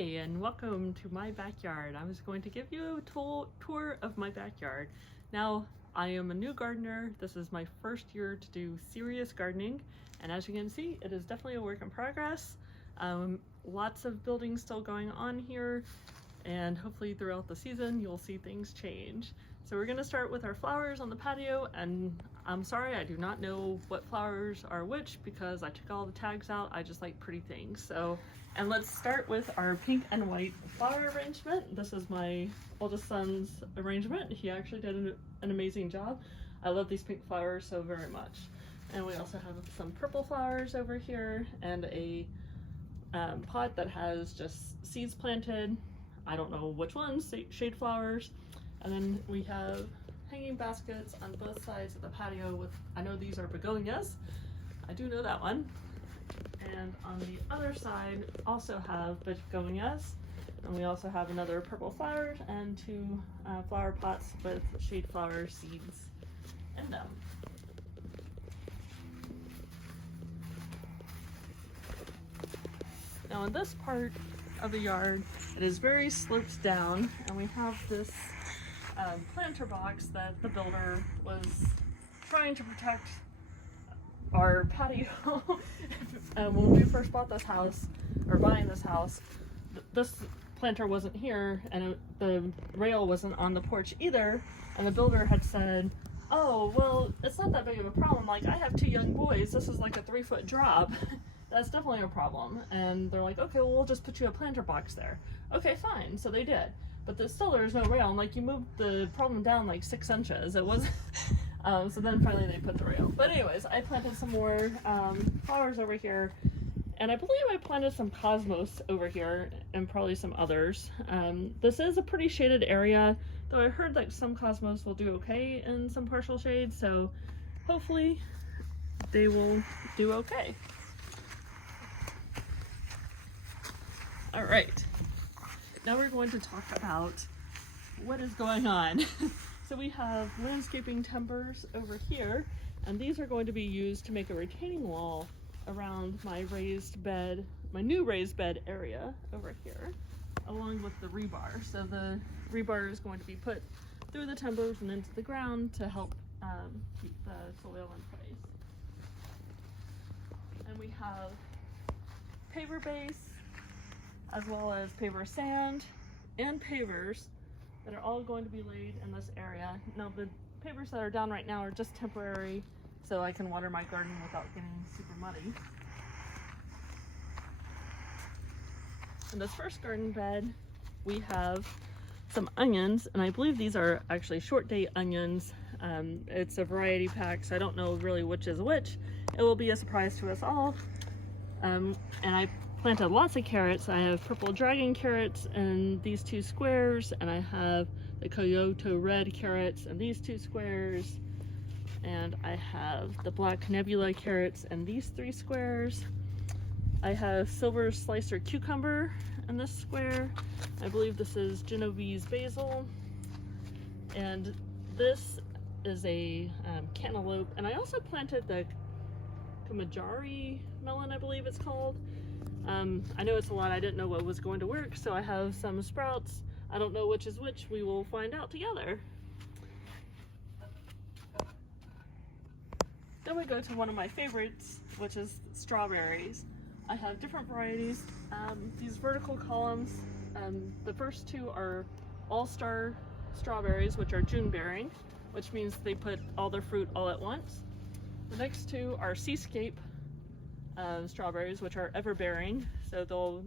Hey, and welcome to my backyard. I was going to give you a tour of my backyard. Now, I am a new gardener. This is my first year to do serious gardening, and as you can see, it is definitely a work in progress. Lots of building still going on here, and hopefully throughout the season you'll see things change. So we're going to start with our flowers on the patio, and I'm sorry I do not know what flowers are which because I took all the tags out. I just like pretty things. And let's start with our pink and white flower arrangement. This is my oldest son's arrangement. He actually did an amazing job. I love these pink flowers so very much. And we also have some purple flowers over here and a pot that has just seeds planted. I don't know which ones, shade flowers. And then we have hanging baskets on both sides of the patio with, I know these are begonias. I do know that one. And on the other side also have begonias. And we also have another purple flowers and two flower pots with shade flower seeds in them. Now in this part of the yard, it is very sloped down, and we have this planter box that the builder was trying to protect our patio. When we first bought this house, or buying this house, this planter wasn't here, and the rail wasn't on the porch either, and the builder had said, oh, well, it's not that big of a problem. Like, I have 2 young boys. This is like a 3-foot drop. That's definitely a problem. And they're like, okay, well, we'll just put you a planter box there. Okay, fine. So they did. But there's no rail. And like, you moved the problem down like 6 inches. It was so then finally they put the rail. But anyways, I planted some more flowers over here. And I believe I planted some cosmos over here and probably some others. This is a pretty shaded area, though I heard that some cosmos will do okay in some partial shade. So hopefully they will do okay. All right, now we're going to talk about what is going on. So we have landscaping timbers over here, and these are going to be used to make a retaining wall around my raised bed, my new raised bed area over here, along with the rebar. So the rebar is going to be put through the timbers and into the ground to help keep the soil in place. And we have paver base, as well as paver sand and pavers that are all going to be laid in this area. Now the pavers that are down right now are just temporary, so I can water my garden without getting super muddy. In this first garden bed, we have some onions, and I believe these are actually short date onions. It's a variety pack, so I don't know really which is which. It will be a surprise to us all. And I planted lots of carrots. I have purple dragon carrots in these 2 squares, and I have the Kyoto red carrots in these 2 squares, and I have the black nebula carrots in these 3 squares. I have silver slicer cucumber in this square. I believe this is Genovese basil, and this is a cantaloupe. And I also planted the Kamajari melon, I believe it's called. I know it's a lot. I didn't know what was going to work, so I have some sprouts. I don't know which is which. We will find out together. Then we go to one of my favorites, which is strawberries. I have different varieties. These vertical columns, the first 2 are all-star strawberries, which are June bearing, which means they put all their fruit all at once. The next 2 are seascape strawberries, which are ever-bearing, so they'll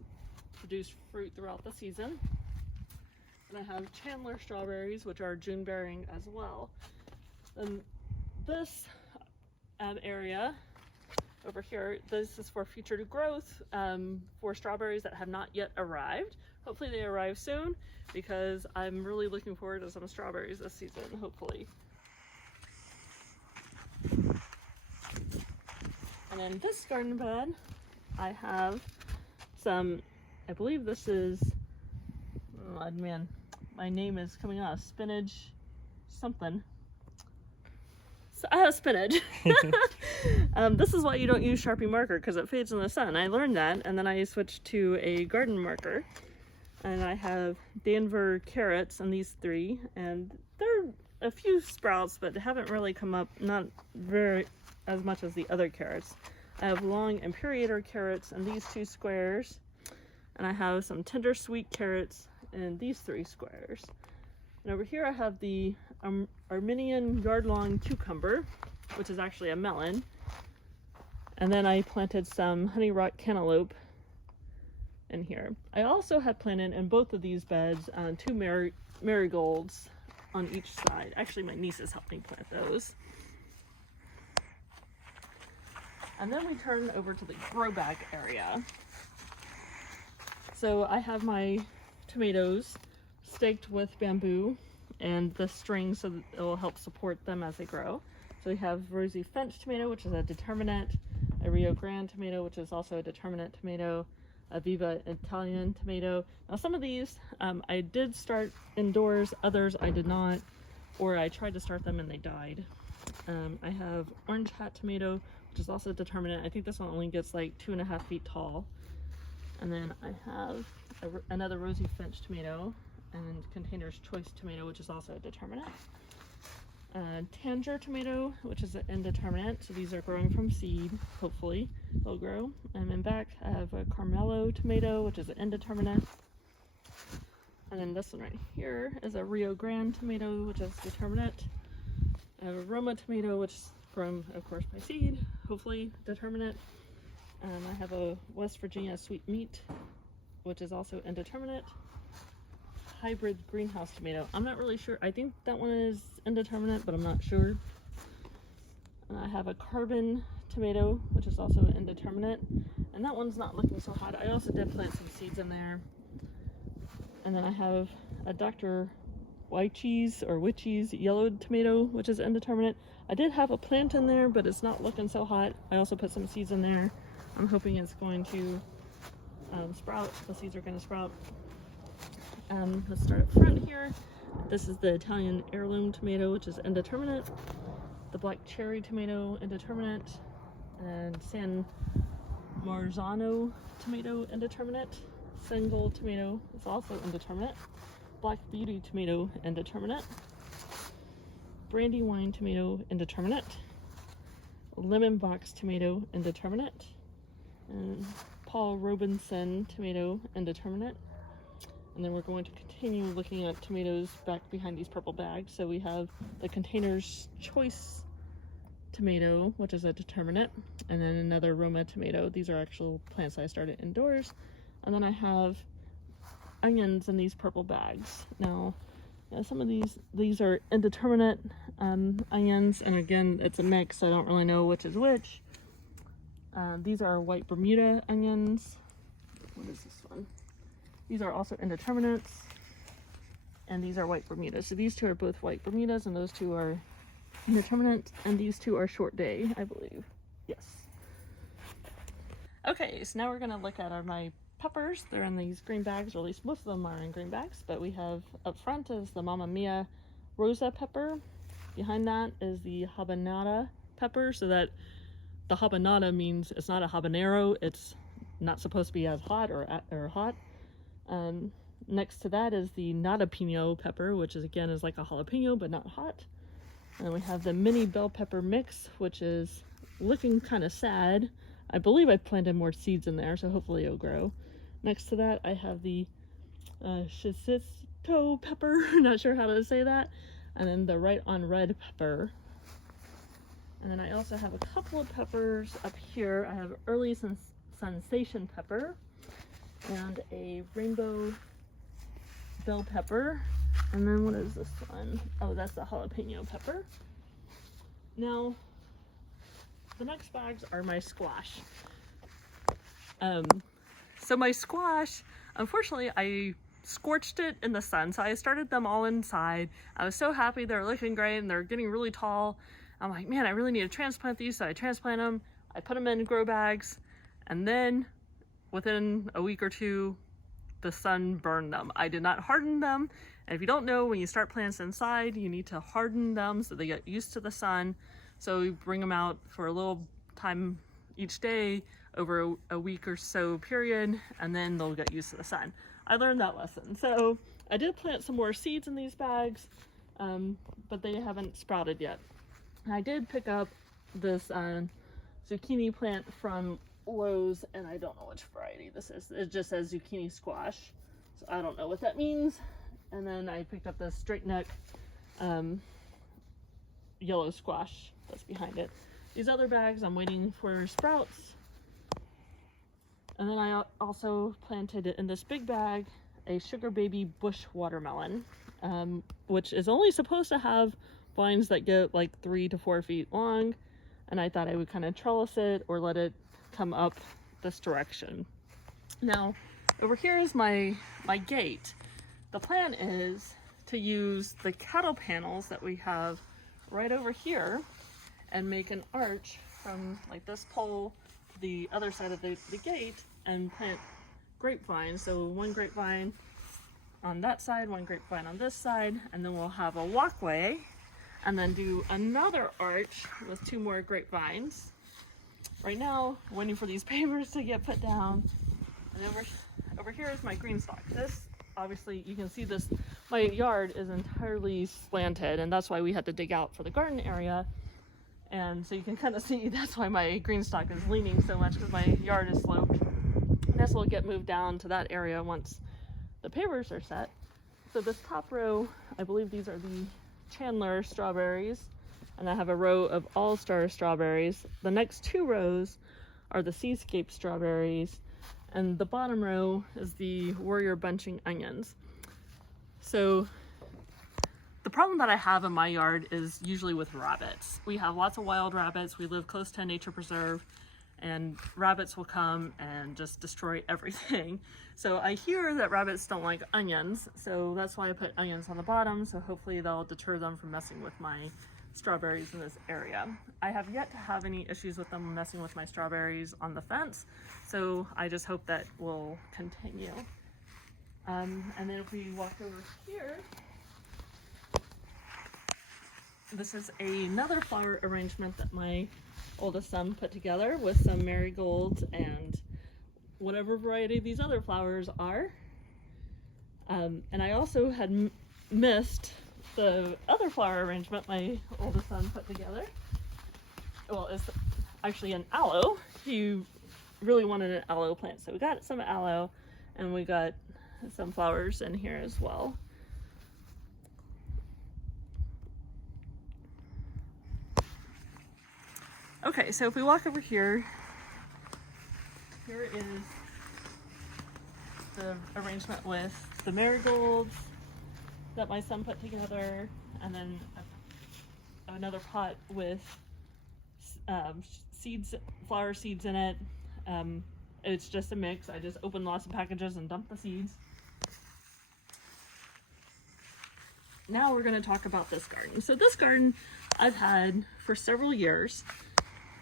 produce fruit throughout the season. And I have Chandler strawberries, which are June-bearing as well. And this area over here, this is for future growth for strawberries that have not yet arrived. Hopefully they arrive soon, because I'm really looking forward to some strawberries this season, hopefully. And in this garden bed, I have some, I believe this is, oh man, my name is coming out, spinach something. So I have spinach. This is why you don't use Sharpie marker, because it fades in the sun. I learned that, and then I switched to a garden marker. And I have Denver carrots and these 3, and they're a few sprouts, but haven't really come up, not very as much as the other carrots. I have long imperator carrots and these 2 squares, and I have some tender sweet carrots in these 3 squares. And over here I have the Armenian yard-long cucumber, which is actually a melon. And then I planted some honey rock cantaloupe in here. I also had planted in both of these beds 2 marigolds on each side. Actually, my nieces helped me plant those. And then we turn over to the grow bag area. So I have my tomatoes staked with bamboo and the string so that it will help support them as they grow. So we have Rosy Finch tomato, which is a determinate, a Rio Grande tomato, which is also a determinate tomato, a Viva Italian tomato. Now some of these I did start indoors, others I did not, or I tried to start them and they died. I have Orange Hat tomato, which is also determinate. I think this one only gets like 2.5 feet tall. And then I have another Rosy Finch tomato and Container's Choice tomato, which is also a determinate. Tanger tomato, which is an indeterminate, so these are growing from seed. Hopefully they'll grow. And then back I have a Carmelo tomato, which is an indeterminate. And then this one right here is a Rio Grande tomato, which is determinate. I have a Roma tomato, which is grown, of course, by seed, hopefully determinate. And I have a West Virginia sweet meat, which is also indeterminate. Hybrid greenhouse tomato. I'm not really sure. I think that one is indeterminate, but I'm not sure. And I have a carbon tomato, which is also indeterminate. And that one's not looking so hot. I also did plant some seeds in there. And then I have a Dr. Wycheese or Witchy's yellow tomato, which is indeterminate. I did have a plant in there, but it's not looking so hot. I also put some seeds in there. I'm hoping it's going to sprout. The seeds are going to sprout. Let's start up front here. This is the Italian heirloom tomato, which is indeterminate. The black cherry tomato, indeterminate. And San Marzano tomato, indeterminate. Single tomato is also indeterminate. Black beauty tomato, indeterminate. Brandywine tomato, indeterminate. Lemon box tomato, indeterminate. And Paul Robinson tomato, indeterminate. And then we're going to continue looking at tomatoes back behind these purple bags. So we have the Container's Choice tomato, which is a determinate, and then another Roma tomato. These are actual plants I started indoors. And then I have onions in these purple bags. Now, some of these are indeterminate onions, and again, it's a mix. So I don't really know which is which. These are white Bermuda onions. What is this one? These are also indeterminates, and these are white Bermudas. So these 2 are both white Bermudas, and those 2 are indeterminate, and these 2 are short day, I believe. Yes. Okay, so now we're going to look at my peppers. They're in these green bags, or at least most of them are in green bags, but we have up front is the Mamma Mia Rosa pepper. Behind that is the habanada pepper, so that the habanada means it's not a habanero, it's not supposed to be as hot or hot. Next to that is the jalapeno pepper, which is again is like a jalapeno but not hot. And then we have the mini bell pepper mix, which is looking kind of sad. I believe I planted more seeds in there, so hopefully it'll grow. Next to that I have the shizito pepper, not sure how to say that, and then the right on red pepper. And then I also have a couple of peppers up here. I have early sensation pepper and a rainbow bell pepper. And then what is this one? Oh, that's the jalapeno pepper. Now, the next bags are my squash. So my squash, unfortunately, I scorched it in the sun. So I started them all inside. I was so happy. They're looking great and they're getting really tall. I'm like, man, I really need to transplant these. So I transplant them. I put them in grow bags. And then within a week or 2, the sun burned them. I did not harden them. And if you don't know, when you start plants inside, you need to harden them so they get used to the sun. So you bring them out for a little time each day over a week or so period, and then they'll get used to the sun. I learned that lesson. So I did plant some more seeds in these bags, but they haven't sprouted yet. I did pick up this zucchini plant from Lowe's, and I don't know which variety this is. It just says zucchini squash, so I don't know what that means. And then I picked up this straight neck yellow squash that's behind it. These other bags I'm waiting for sprouts. And then I also planted in this big bag a sugar baby bush watermelon, which is only supposed to have vines that get like 3 to 4 feet long, and I thought I would kind of trellis it or let it come up this direction. Now over here is my gate. The plan is to use the cattle panels that we have right over here and make an arch from like this pole to the other side of the gate and plant grapevines. So one grapevine on that side, one grapevine on this side, and then we'll have a walkway, and then do another arch with 2 more grapevines. Right now, waiting for these papers to get put down. And over here is my green stalk. This, obviously, you can see this, my yard is entirely slanted, and that's why we had to dig out for the garden area. And so you can kind of see that's why my green stalk is leaning so much, because my yard is sloped. This will get moved down to that area once the pavers are set. So this top row, I believe these are the Chandler strawberries, and I have a row of All-Star strawberries. The next 2 rows are the Seascape strawberries, and the bottom row is the Warrior bunching onions. So the problem that I have in my yard is usually with rabbits. We have lots of wild rabbits. We live close to a nature preserve, and rabbits will come and just destroy everything. So I hear that rabbits don't like onions, so that's why I put onions on the bottom, so hopefully they'll deter them from messing with my strawberries in this area. I have yet to have any issues with them messing with my strawberries on the fence, so I just hope that will continue. And then if we walk over here, this is another flower arrangement that my oldest son put together with some marigolds and whatever variety these other flowers are. And I also had missed the other flower arrangement my oldest son put together. Well, it's actually an aloe. He really wanted an aloe plant, so we got some aloe, and we got some flowers in here as well. Okay, so if we walk over here, here is the arrangement with the marigolds that my son put together, and then another pot with seeds, flower seeds in it. It's just a mix. I just opened lots of packages and dumped the seeds. Now we're going to talk about this garden. So this garden I've had for several years,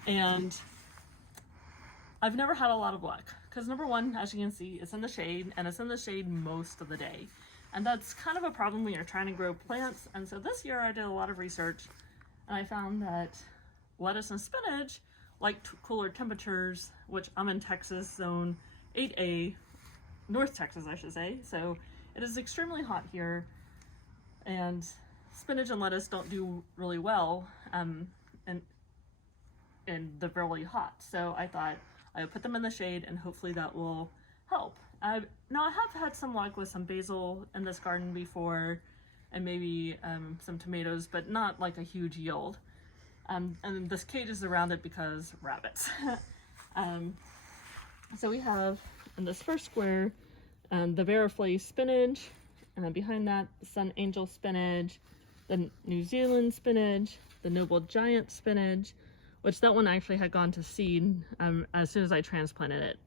and I've never had a lot of luck because, number one, as you can see, it's in the shade, and it's in the shade most of the day. And that's kind of a problem when you're trying to grow plants. And so this year I did a lot of research, and I found that lettuce and spinach like cooler temperatures, which I'm in Texas, zone 8A, North Texas, I should say. So it is extremely hot here, and spinach and lettuce don't do really well in the really hot. So I thought I would put them in the shade, and hopefully that will help. Now I have had some luck with some basil in this garden before, and maybe some tomatoes, but not like a huge yield. And this cage is around it because rabbits. So we have in this first square the Veriflay spinach, and then behind that Sun Angel spinach, the New Zealand spinach, the Noble Giant spinach, which that one actually had gone to seed as soon as I transplanted it.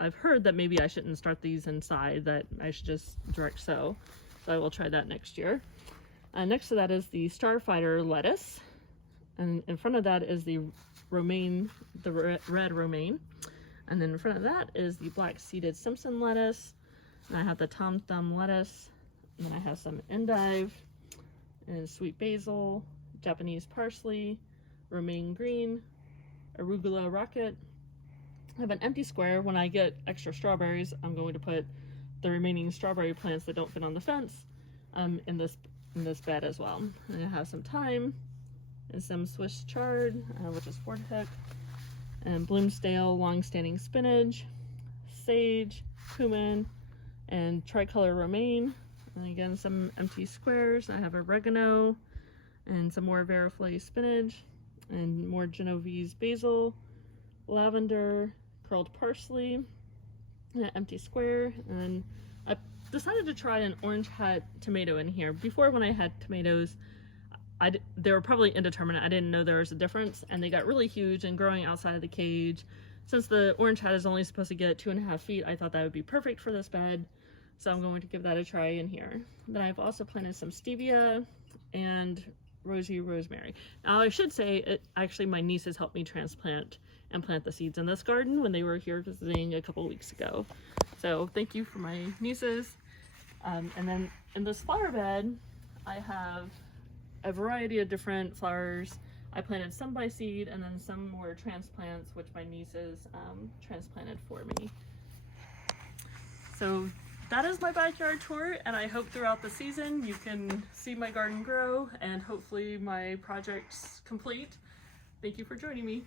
I've heard that maybe I shouldn't start these inside, that I should just direct sow. So I will try that next year. Next to that is the Starfighter lettuce. And in front of that is the romaine, the red romaine. And then in front of that is the black seeded Simpson lettuce. And I have the Tom Thumb lettuce. And then I have some endive and sweet basil, Japanese parsley, romaine green, arugula rocket. I have an empty square. When I get extra strawberries, I'm going to put the remaining strawberry plants that don't fit on the fence in this bed as well. And I have some thyme and some Swiss chard, which is Fordhook, and Bloomsdale long-standing spinach, sage, cumin, and tricolor romaine. And again, some empty squares. I have oregano and some more variflea spinach and more Genovese basil, lavender, curled parsley, and an empty square. And I decided to try an orange hat tomato in here. Before, when I had tomatoes, they were probably indeterminate. I didn't know there was a difference, and they got really huge and growing outside of the cage. Since the orange hat is only supposed to get 2.5 feet, I thought that would be perfect for this bed. So I'm going to give that a try in here. Then I've also planted some stevia and rosy rosemary. Now I should say, actually my nieces helped me transplant and plant the seeds in this garden when they were here visiting a couple weeks ago. So thank you for my nieces. And then in this flower bed, I have a variety of different flowers. I planted some by seed, and then some were transplants, which my nieces transplanted for me. So that is my backyard tour, and I hope throughout the season you can see my garden grow and hopefully my projects complete. Thank you for joining me.